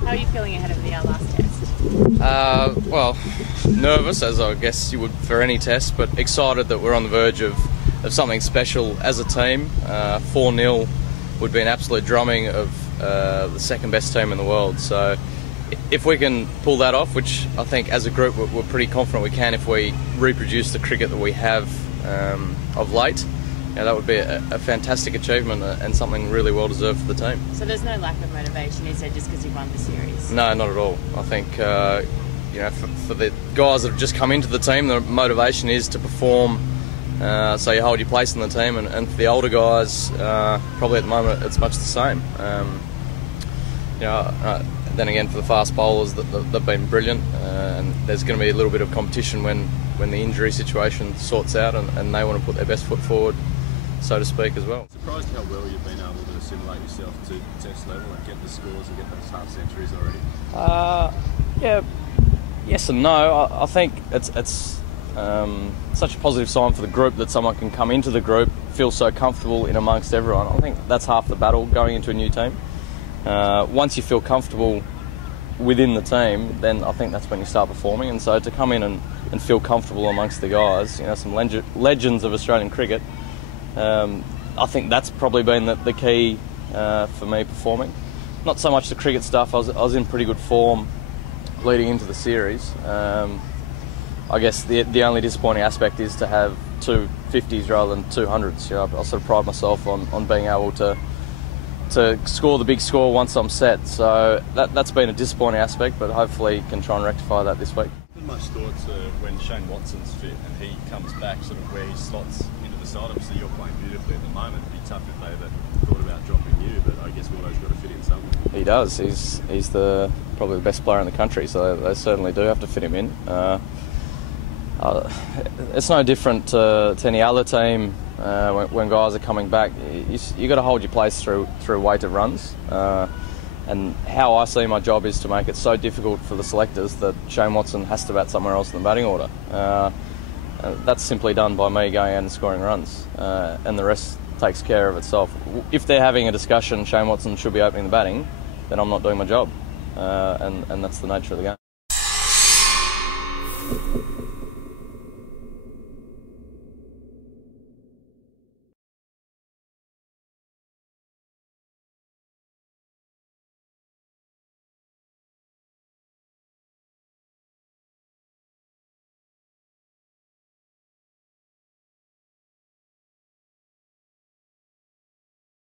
How are you feeling ahead of the last test? Well, nervous, as I guess you would for any test, but excited that we're on the verge of something special as a team. 4-0 would be an absolute drumming of the second best team in the world. So if we can pull that off, which I think as a group we're pretty confident we can if we reproduce the cricket that we have of late, that would be a fantastic achievement and something really well deserved for the team. So there's no lack of motivation, is there, just because you've won the series? No, not at all. I think for the guys that have just come into the team, the motivation is to perform, so you hold your place in the team, and for the older guys, probably at the moment it's much the same. Then again, for the fast bowlers, they've been brilliant, and there's going to be a little bit of competition when the injury situation sorts out, and they want to put their best foot forward, so to speak, as well. Surprised how well you've been able to assimilate yourself to test level and get the scores and get those half centuries already. Yes and no. I think it's such a positive sign for the group that someone can come into the group, feel so comfortable in amongst everyone. I think that's half the battle going into a new team. Once you feel comfortable within the team, then I think that's when you start performing. And so to come in and feel comfortable amongst the guys, some legends of Australian cricket, I think that's probably been the key for me performing. Not so much the cricket stuff. I was in pretty good form leading into the series. I guess the only disappointing aspect is to have 2 50s rather than 200s. I sort of pride myself on being able to score the big score once I'm set. So that's been a disappointing aspect, but hopefully can try and rectify that this week. Much thought to when Shane Watson's fit and he comes back, sort of where he slots into the side. Obviously you're playing beautifully at the moment. It'd be tough if they ever thought about dropping you, but I guess Watto's got to fit in somewhere. He does. He's probably the best player in the country, so they certainly do have to fit him in. It's no different to any other team when guys are coming back. You got to hold your place through weighted runs. And how I see my job is to make it so difficult for the selectors that Shane Watson has to bat somewhere else in the batting order. That's simply done by me going out and scoring runs, and the rest takes care of itself. If they're having a discussion, Shane Watson should be opening the batting, then I'm not doing my job, and that's the nature of the game.